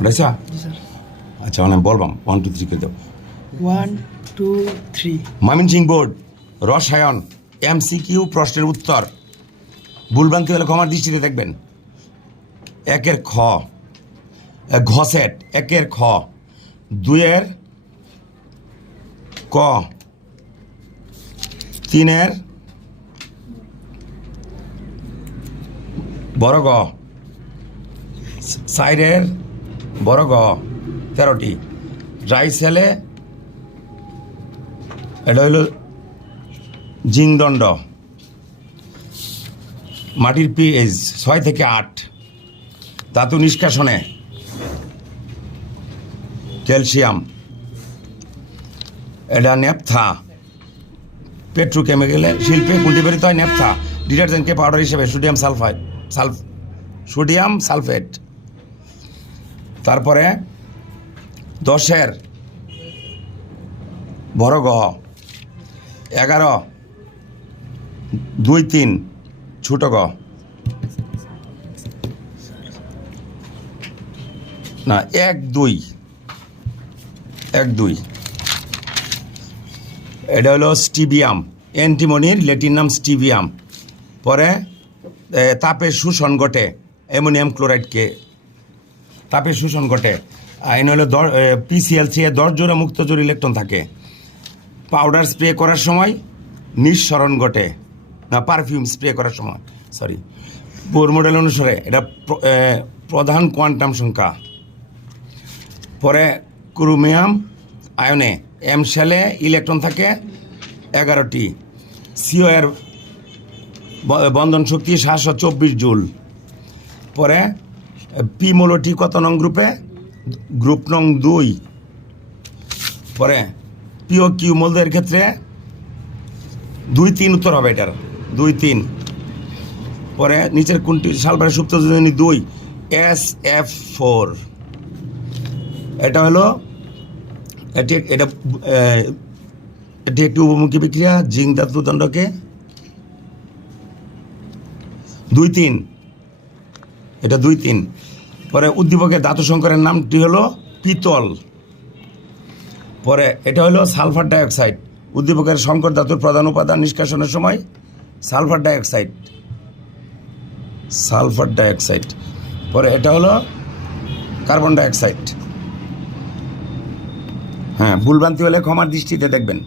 উঠাইছা? জি sir. আচ্ছা মানে বলবাম 1 2 3 করে দাও। 1 2 3। ময়মনসিংহ বোর্ড রসায়ন MCQ প্রশ্নের উত্তর ভুলভ্রান্তি হলে ক্ষমার দৃষ্টিতে দেখবেন। 1 খ ঘ সেট 1 খ 2 ক 3 বড় গ 4 বড় গ 13টি ড্রাই সেলে এটা হইল জিনদণ্ড মাটির পিএইচ 6 থেকে 8 ধাতু নিষ্কাশনে ক্যালসিয়াম এটা নেপথা পেট্রোকেমিক্যালে শিল্পে কুণ্ঠিপারিত হয় নেপথা ডিটারজেন্টকে পাউডার হিসেবে সোডিয়াম সালফেট তারপরে 10 বড় গ 11 2 3 ছোট গ না 1 2 এটা হলো স্টিবিয়াম অ্যান্টিমনির ল্যাটিন নাম স্টিবিয়াম পরে তাপের শোষণ ঘটে অ্যামোনিয়াম ক্লোরাইডকে তাপের শোষণ ঘটে আইন হলো PCl3 এ 10 জোড়া মুক্ত জোড় ইলেকট্রন থাকে পাউডার স্প্রে করার সময় নিঃসরণ ঘটে না পারফিউম স্প্রে করার সময় সরি বোর মডেল অনুসারে এটা প্রধান কোয়ান্টাম সংখ্যা পরে ক্রোমিয়াম আয়নে এম শেলে ইলেকট্রন থাকে 11টি CO এর বন্ধন শক্তি 724 জুল পরে পি মৌলটি কত নং গ্রুপে গ্রুপ নং 2 পরে পিও কিউ মৌলদের ক্ষেত্রে 2 3 উত্তর হবে এটার 2 3 পরে নিচের কোনটি সালফারের সুপ্ত যোজনী 2 SF4 এটা হলো এটি একটি উপমুখী বিক্রিয়া জিঙ্ক ধাতু দণ্ডকে 2 3 এটা 2 3 পরে উদ্দীপকের ধাতু সংকরের নামটি হলো পিতল পরে এটা হলো সালফার ডাইঅক্সাইড উদ্দীপকের সংকর ধাতুর প্রধান উপাদান নিষ্কাশনের সময় সালফার ডাইঅক্সাইড পরে এটা হলো কার্বন ডাইঅক্সাইড হ্যাঁ ভুলভ্রান্তি হলে ক্ষমার দৃষ্টিতে দেখবেন।